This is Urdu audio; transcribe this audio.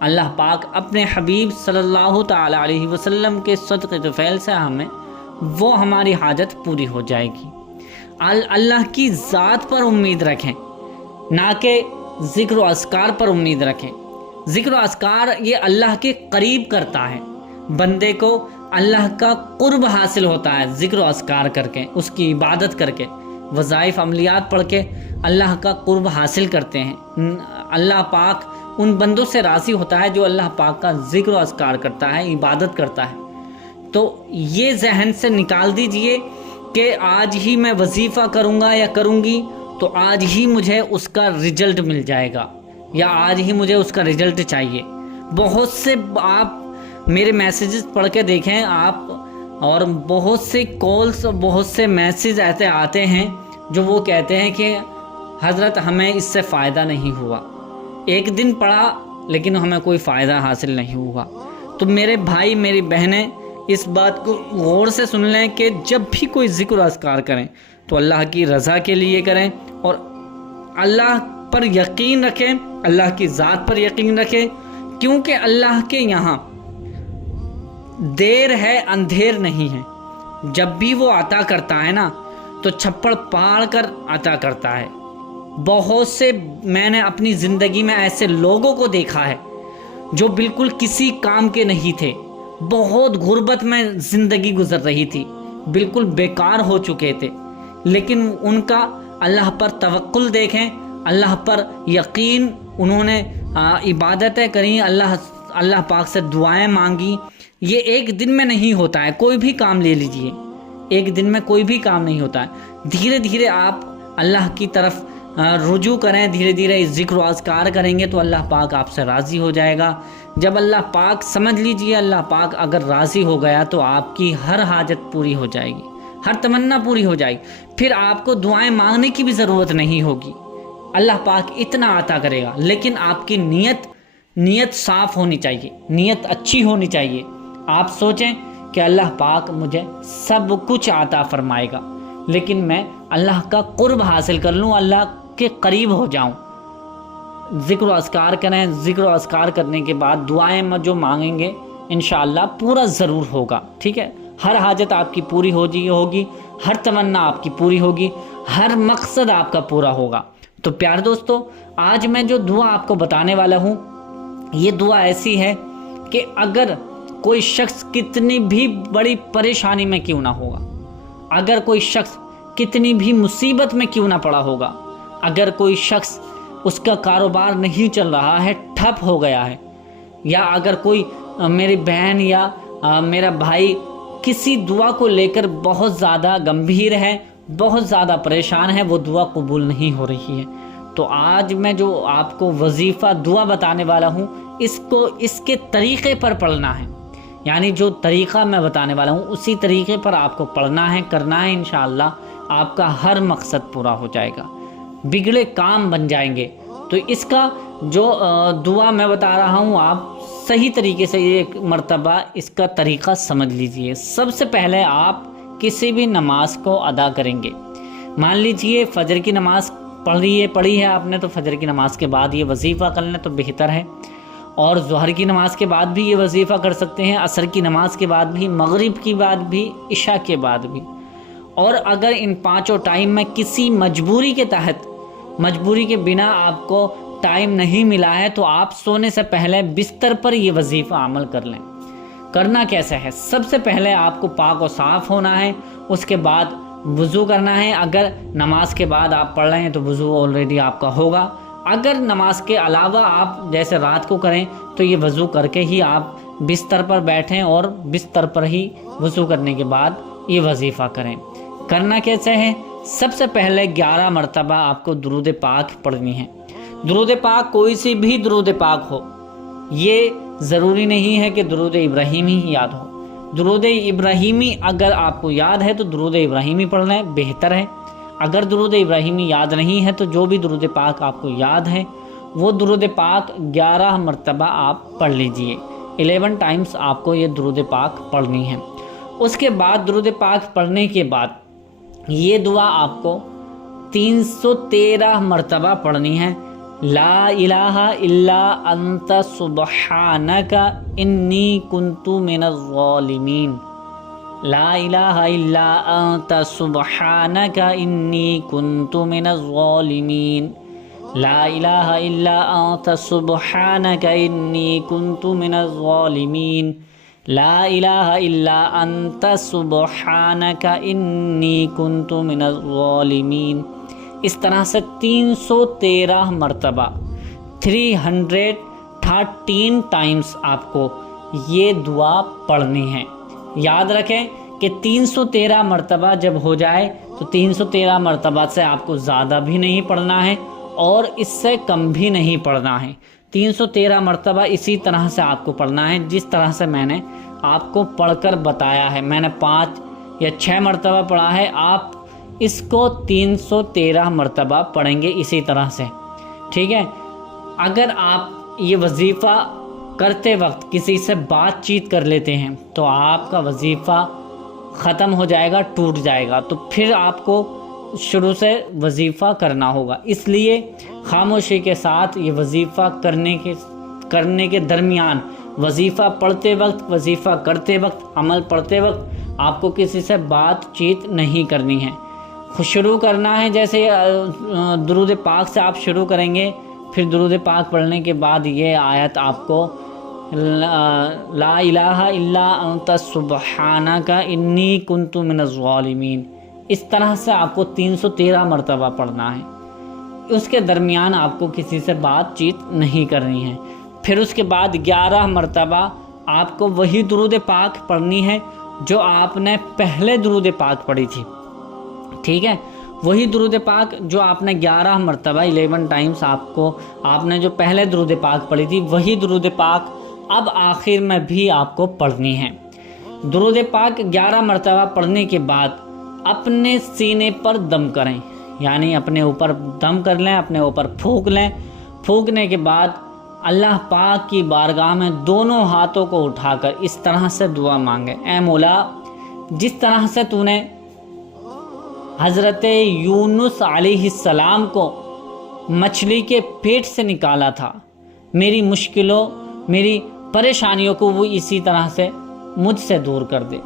اللہ پاک اپنے حبیب صلی اللہ تعالی علیہ وسلم کے صدقے طفیل سے وہ ہماری حاجت پوری ہو جائے گی۔ اللہ کی ذات پر امید رکھیں، نہ کہ ذکر و اذکار پر امید رکھیں۔ ذکر و اذکار یہ اللہ کے قریب کرتا ہے، بندے کو اللہ کا قرب حاصل ہوتا ہے ذکر و اذکار کر کے، اس کی عبادت کر کے، وظائف عملیات پڑھ کے اللہ کا قرب حاصل کرتے ہیں۔ اللہ پاک ان بندوں سے راضی ہوتا ہے جو اللہ پاک کا ذکر و اذکار کرتا ہے، عبادت کرتا ہے۔ تو یہ ذہن سے نکال دیجئے کہ آج ہی میں وظیفہ کروں گا یا کروں گی تو آج ہی مجھے اس کا رزلٹ مل جائے گا، یا آج ہی مجھے اس کا رزلٹ چاہیے۔ بہت سے آپ میرے میسیجز پڑھ کے دیکھیں آپ، اور بہت سے کالز، بہت سے میسیج ایسے آتے ہیں جو وہ کہتے ہیں کہ حضرت ہمیں اس سے فائدہ نہیں ہوا، ایک دن پڑھا لیکن ہمیں کوئی فائدہ حاصل نہیں ہوا۔ تو میرے بھائی میری بہنیں اس بات کو غور سے سن لیں کہ جب بھی کوئی ذکر و اذکار کریں تو اللہ کی رضا کے لیے کریں، اور اللہ پر یقین رکھیں، اللہ کی ذات پر یقین رکھیں، کیونکہ اللہ کے یہاں دیر ہے اندھیر نہیں ہے۔ جب بھی وہ عطا کرتا ہے نا تو چھپڑ پاڑ کر عطا کرتا ہے۔ بہت سے میں نے اپنی زندگی میں ایسے لوگوں کو دیکھا ہے جو بالکل کسی کام کے نہیں تھے، بہت غربت میں زندگی گزر رہی تھی، بالکل بیکار ہو چکے تھے، لیکن ان کا اللہ پر توکل دیکھیں، اللہ پر یقین، انہوں نے عبادتیں کریں، اللہ پاک سے دعائیں مانگی۔ یہ ایک دن میں نہیں ہوتا ہے، کوئی بھی کام لے لیجئے، ایک دن میں کوئی بھی کام نہیں ہوتا ہے۔ دھیرے دھیرے آپ اللہ کی طرف رجوع کریں، دھیرے دھیرے ذکر و اذکار کریں گے تو اللہ پاک آپ سے راضی ہو جائے گا۔ جب اللہ پاک، سمجھ لیجئے، اللہ پاک اگر راضی ہو گیا تو آپ کی ہر حاجت پوری ہو جائے گی، ہر تمنا پوری ہو جائے گی، پھر آپ کو دعائیں مانگنے کی بھی ضرورت نہیں ہوگی۔ اللہ پاک اتنا عطا کرے گا، لیکن آپ کی نیت صاف ہونی چاہیے، نیت اچھی ہونی چاہیے۔ آپ سوچیں کہ اللہ پاک مجھے سب کچھ عطا فرمائے گا، لیکن میں اللہ کا قرب حاصل کر لوں، اللہ کے قریب ہو جاؤں۔ ذکر و اذکار کریں، ذکر و اذکار کرنے کے بعد دعائیں جو مانگیں گے انشاءاللہ پورا ضرور ہوگا، ٹھیک ہے؟ ہر حاجت آپ کی پوری ہوگی، ہر تمنا آپ کی پوری ہوگی، ہر مقصد آپ کا پورا ہوگا۔ تو پیارے دوستو، آج میں جو دعا آپ کو بتانے والا ہوں، یہ دعا ایسی ہے کہ اگر کوئی شخص کتنی بھی بڑی پریشانی میں کیوں نہ ہوگا، اگر کوئی شخص کتنی بھی مصیبت میں کیوں نہ پڑا ہوگا، اگر کوئی شخص اس کا کاروبار نہیں چل رہا ہے، ٹھپ ہو گیا ہے، یا اگر کوئی میری بہن یا میرا بھائی کسی دعا کو لے کر بہت زیادہ گمبھیر ہے، بہت زیادہ پریشان ہے، وہ دعا قبول نہیں ہو رہی ہے، تو آج میں جو آپ کو وظیفہ دعا بتانے والا ہوں، اس کے طریقے پر پڑھنا ہے، یعنی جو طریقہ میں بتانے والا ہوں اسی طریقے پر آپ کو پڑھنا ہے، کرنا ہے، انشاءاللہ آپ کا ہر مقصد پورا ہو جائے گا، بگڑے کام بن جائیں گے۔ تو اس کا جو دعا میں بتا رہا ہوں، آپ صحیح طریقے سے ایک مرتبہ اس کا طریقہ سمجھ لیجئے۔ سب سے پہلے آپ کسی بھی نماز کو ادا کریں گے، مان لیجئے فجر کی نماز پڑھی ہے آپ نے، تو فجر کی نماز کے بعد یہ وظیفہ کر لیں تو بہتر ہے، اور ظہر کی نماز کے بعد بھی یہ وظیفہ کر سکتے ہیں، عصر کی نماز کے بعد بھی، مغرب کی بعد بھی، عشاء کے بعد بھی۔ اور اگر ان پانچوں ٹائم میں کسی مجبوری کے تحت، مجبوری کے بنا آپ کو ٹائم نہیں ملا ہے، تو آپ سونے سے پہلے بستر پر یہ وظیفہ عمل کر لیں۔ کرنا کیسے ہے؟ سب سے پہلے آپ کو پاک و صاف ہونا ہے، اس کے بعد وضو کرنا ہے۔ اگر نماز کے بعد آپ پڑھ رہے ہیں تو وضو آلریڈی آپ کا ہوگا، اگر نماز کے علاوہ آپ جیسے رات کو کریں تو یہ وضو کر کے ہی آپ بستر پر بیٹھیں اور بستر پر ہی وضو کرنے کے بعد یہ وظیفہ کریں۔ کرنا کیسے ہے؟ سب سے پہلے 11 مرتبہ آپ کو درود پاک پڑھنی ہے۔ درود پاک کوئی سی بھی درود پاک ہو، یہ ضروری نہیں ہے کہ درود ابراہیمی ہی یاد ہو۔ درود ابراہیمی اگر آپ کو یاد ہے تو درود ابراہیمی پڑھ لیں، بہتر ہے۔ اگر درود ابراہیمی یاد نہیں ہے تو جو بھی درود پاک آپ کو یاد ہے وہ درود پاک 11 مرتبہ آپ پڑھ لیجئے، 11 ٹائمز آپ کو یہ درود پاک پڑھنی ہے۔ اس کے بعد درود پاک پڑھنے کے بعد یہ دعا آپ کو 313 مرتبہ پڑھنی ہے۔ لا الہ الا انت سبحانک انی کنت من الظالمین، لا الہ الا انت سبحانک انی کنت من الظالمین، لا الہ الا انت سبحانک انی کنت من الظالمین، لا الہ الا انت سبحانک انی کنت من الظالمین۔ اس طرح سے 313 مرتبہ 313 ٹائمز آپ کو یہ دعا پڑھنی ہے۔ یاد رکھیں کہ 313 مرتبہ جب ہو جائے تو 313 مرتبہ سے آپ کو زیادہ بھی نہیں پڑھنا ہے اور اس سے کم بھی نہیں پڑھنا ہے۔ 313 مرتبہ اسی طرح سے آپ کو پڑھنا ہے جس طرح سے میں نے آپ کو پڑھ کر بتایا ہے۔ میں نے 5 یا 6 مرتبہ پڑھا ہے، آپ اس کو 313 مرتبہ پڑھیں گے اسی طرح سے، ٹھیک ہے۔ اگر آپ یہ وظیفہ کرتے وقت کسی سے بات چیت کر لیتے ہیں تو آپ کا وظیفہ ختم ہو جائے گا، ٹوٹ جائے گا، تو پھر آپ کو شروع سے وظیفہ کرنا ہوگا۔ اس لیے خاموشی کے ساتھ یہ وظیفہ کرنے کے درمیان، وظیفہ پڑھتے وقت، وظیفہ کرتے وقت، عمل پڑھتے وقت آپ کو کسی سے بات چیت نہیں کرنی ہے۔ شروع کرنا ہے جیسے درود پاک سے آپ شروع کریں گے، پھر درود پاک پڑھنے کے بعد یہ آیت آپ کو لا الہ الا انت سبحانک انی کنت من الظالمین، اس طرح سے آپ کو 313 مرتبہ پڑھنا ہے۔ اس کے درمیان آپ کو کسی سے بات چیت نہیں کرنی ہے۔ پھر اس کے بعد 11 مرتبہ آپ کو وہی درود پاک پڑھنی ہے جو آپ نے پہلے درود پاک پڑھی تھی، ٹھیک ہے۔ وہی درود پاک جو آپ نے 11 مرتبہ 11 ٹائمز آپ نے جو پہلے درود پاک پڑھی تھی، وہی درود پاک اب آخر میں بھی آپ کو پڑھنی ہے۔ درود پاک 11 مرتبہ پڑھنے کے بعد اپنے سینے پر دم کریں، یعنی اپنے اوپر دم کر لیں، اپنے اوپر پھونک لیں۔ پھونکنے کے بعد اللہ پاک کی بارگاہ میں دونوں ہاتھوں کو اٹھا کر اس طرح سے دعا مانگیں، اے مولا، جس طرح سے تو نے حضرت یونس علیہ السلام کو مچھلی کے پیٹ سے نکالا تھا، میری مشکلوں، میری پریشانیوں کو وہ اسی طرح سے مجھ سے دور کر دے۔